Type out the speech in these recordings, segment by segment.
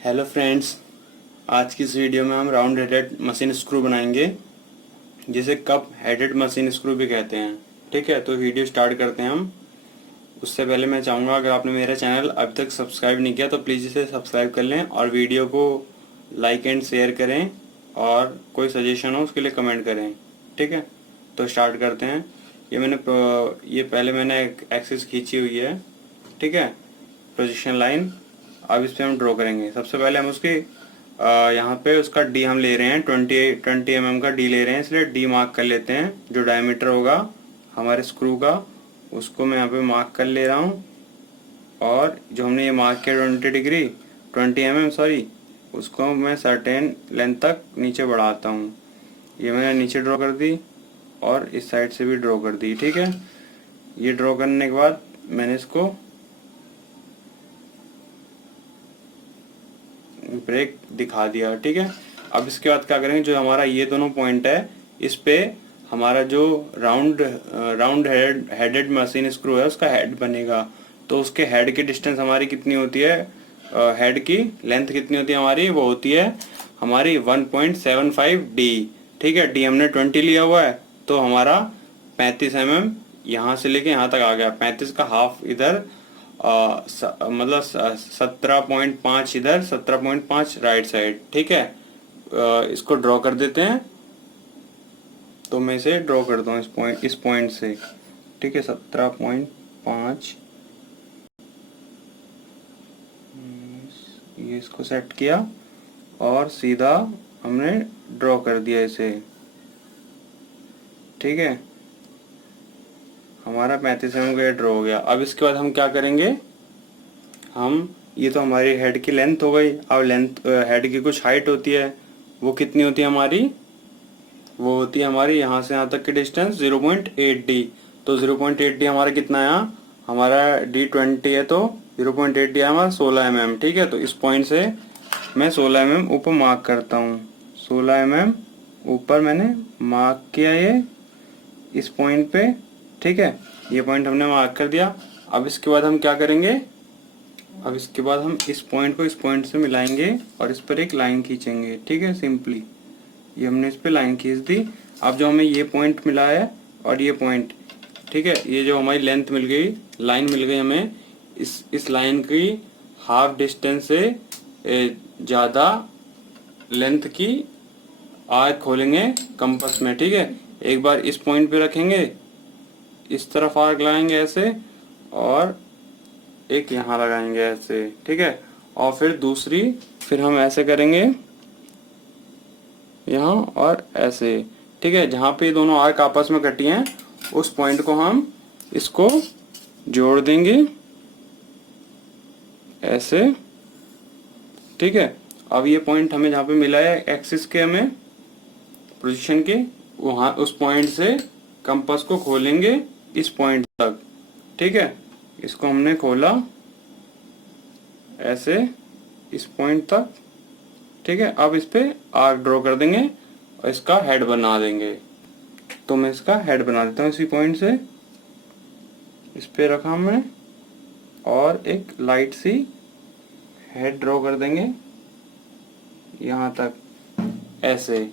Hello friends, आज की इस वीडियो में हम राउंड हेडेड मशीन स्क्रू बनाएंगे, जिसे कप हेडेड मशीन स्क्रू भी कहते हैं। ठीक है, तो वीडियो स्टार्ट करते हैं हम। उससे पहले मैं चाहूँगा, अगर आपने मेरा चैनल अभी तक सब्सक्राइब नहीं किया तो प्लीज़ इसे सब्सक्राइब कर लें और वीडियो को लाइक एंड शेयर करें, और कोई सजेशन हो उसके लिए कमेंट करें। ठीक है, तो स्टार्ट करते हैं। ये पहले मैंने एक एक्सिस खींची हुई है। ठीक है, पोजीशन लाइन। अब इस पे हम ड्रॉ करेंगे। सबसे पहले हम उसके यहाँ पे उसका डी हम ले रहे हैं, 20 mm का डी ले रहे हैं, इसलिए डी मार्क कर लेते हैं। जो डायमीटर होगा हमारे स्क्रू का, उसको मैं यहाँ पे मार्क कर ले रहा हूँ। और जो हमने ये मार्क किया 20 mm सॉरी, उसको मैं सर्टेन लेंथ तक नीचे बढ़ाता हूँ। ये मैंने नीचे ड्रॉ कर दी और इस साइड से भी ड्रॉ कर दी। ठीक है, ये ड्रॉ करने के बाद मैंने इसको ब्रेक दिखा दिया। ठीक है, अब इसके बाद क्या करेंगे, जो हमारा ये दोनों पॉइंट है, इस पे हमारा जो राउंड हेडेड मशीन स्क्रू है उसका हेड बनेगा। तो उसके हेड की डिस्टेंस हमारी कितनी होती है, हेड की लेंथ कितनी होती है हमारी, वो होती है हमारी 1.75 डी। ठीक है, डी हमने 20 लिया हुआ है, तो हमारा 35 mm यहाँ से लेके यहाँ तक आ गया। 35 का हाफ इधर, मतलब 17.5 इधर, 17.5 राइट साइड। ठीक है, इसको ड्रॉ कर देते हैं। तो मैं इसे ड्रॉ करता हूँ इस पॉइंट से। ठीक है, 17.5, ये इसको सेट किया और सीधा हमने ड्रॉ कर दिया इसे। ठीक है, हमारा 35 mm का ड्रॉ हो गया। अब इसके बाद हम क्या करेंगे, हम ये तो हमारी हेड की लेंथ हो गई। अब लेंथ, हेड की कुछ हाइट होती है, वो कितनी होती है हमारी, वो होती है हमारी यहाँ से यहाँ तक की डिस्टेंस 0.8 डी। तो 0.8 डी हमारा कितना है, हमारा डी 20 है, तो 0.8 डी हमारा 16 mm। ठीक है, तो इस पॉइंट से मैं 16 mm ऊपर मार्क करता हूँ। 16 mm ऊपर मैंने मार्क किया ये इस पॉइंट पे। ठीक है, ये पॉइंट हमने मार्क कर दिया। अब इसके बाद हम क्या करेंगे, अब इसके बाद हम इस पॉइंट को इस पॉइंट से मिलाएंगे और इस पर एक लाइन खींचेंगे। ठीक है, सिंपली ये हमने इस पे लाइन खींच दी। अब जो हमें ये पॉइंट मिला है और ये पॉइंट, ठीक है, ये जो हमारी लेंथ मिल गई, लाइन मिल गई हमें, इस लाइन की हाफ डिस्टेंस से ज़्यादा लेंथ की आर्क खोलेंगे कंपास में। ठीक है, एक बार इस पॉइंट पे रखेंगे, इस तरफ आर्क लगाएंगे ऐसे, और एक यहाँ लगाएंगे ऐसे। ठीक है, और फिर दूसरी, फिर हम ऐसे करेंगे यहाँ और ऐसे। ठीक है, जहाँ पे दोनों आर्क आपस में कटी हैं उस पॉइंट को हम इसको जोड़ देंगे ऐसे। ठीक है, अब ये पॉइंट हमें जहाँ पे मिला है एक्सिस के हमें पोजीशन के, वहाँ उस पॉइंट से कंपास को खोलेंगे इस पॉइंट तक। ठीक है, इसको हमने खोला ऐसे इस पॉइंट तक। ठीक है, अब इस पे आर्क ड्रॉ कर देंगे और इसका हेड बना देंगे। तो मैं इसका हेड बना देता हूँ इसी पॉइंट से। इस पे रखा हमने और एक लाइट सी हेड ड्रॉ कर देंगे यहाँ तक ऐसे।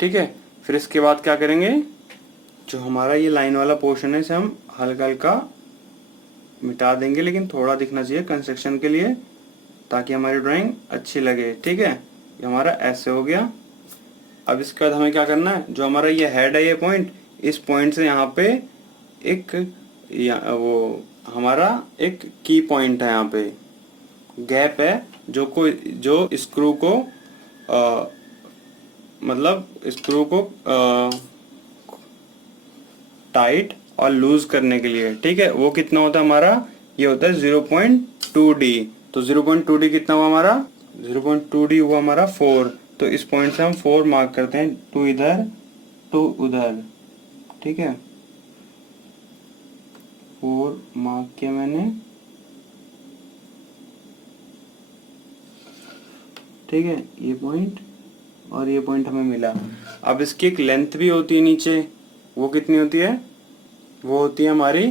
ठीक है, फिर इसके बाद क्या करेंगे, जो हमारा ये लाइन वाला पोर्शन है इसे हम हल्का हल्का मिटा देंगे, लेकिन थोड़ा दिखना चाहिए कंस्ट्रक्शन के लिए, ताकि हमारी ड्राइंग अच्छी लगे। ठीक है, ये हमारा ऐसे हो गया। अब इसके बाद हमें क्या करना है, जो हमारा ये हेड है, ये पॉइंट, इस पॉइंट से यहाँ पे एक वो हमारा एक की पॉइंट है, यहाँ पे गैप है, जो स्क्रू को मतलब स्क्रू को टाइट और लूज करने के लिए। ठीक है, वो कितना होता है हमारा, ये होता है 0.2 डी। तो 0.2 डी कितना हुआ हमारा, 0.2 डी हुआ हमारा 4। तो इस पॉइंट से हम 4 मार्क करते हैं, 2 इधर 2 उधर। ठीक है, 4 मार्क किया मैंने। ठीक है, ये पॉइंट और ये पॉइंट हमें मिला। अब इसकी एक लेंथ भी होती है नीचे, वो कितनी होती है, वो होती है हमारी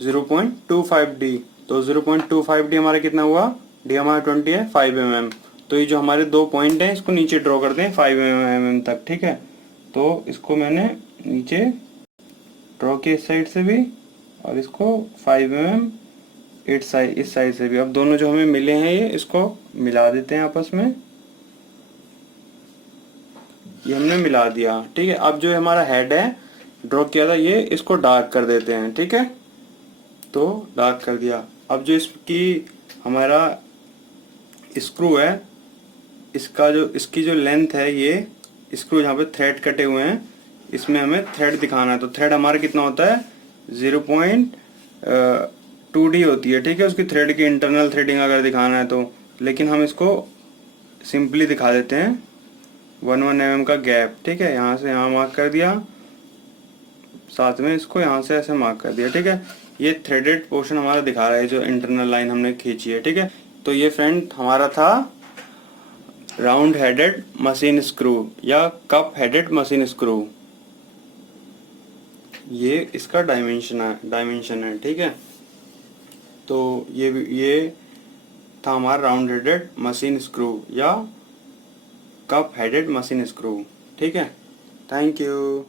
0.25 डी। तो 0.25 डी हमारा कितना हुआ, डी हमारा 20 है, 5 mm। तो ये जो हमारे 2 पॉइंट हैं इसको नीचे ड्रॉ करते हैं 5 mm तक, ठीक है। तो इसको मैंने नीचे ड्रॉ किया इस साइड से भी, और इसको 5 mm इस साइड से भी। अब दोनों जो हमें मिले हैं ये इसको मिला देते हैं आपस में, ये हमने मिला दिया, ठीक है। अब जो हमारा हेड है ड्रॉ किया था ये, इसको डार्क कर देते हैं, ठीक है। तो डार्क कर दिया। अब जो इसकी हमारा स्क्रू है, इसकी जो लेंथ है, ये स्क्रू जहाँ पे थ्रेड कटे हुए हैं इसमें हमें थ्रेड दिखाना है। तो थ्रेड हमारा कितना होता है 0.2D होती है, ठीक है, उसकी थ्रेड की इंटरनल थ्रेडिंग अगर दिखाना है तो। लेकिन हम इसको सिंपली दिखा देते हैं 1 mm का गैप, ठीक है। यहाँ से यहाँ मार्क कर दिया, साथ में इसको यहाँ से ऐसे मार्क कर दिया, ठीक है। ये थ्रेडेड पोर्शन हमारा दिखा रहा है जो इंटरनल लाइन हमने खींची है, ठीक है। तो ये फ्रेंड हमारा था राउंड हेडेड मशीन स्क्रू या कप हेडेड मशीन स्क्रू। ये इसका डायमेंशन है, ठीक है। तो ये था हमारा राउंड हेडेड मशीन स्क्रू या कप हेडेड मशीन स्क्रू, ठीक है। Thank you.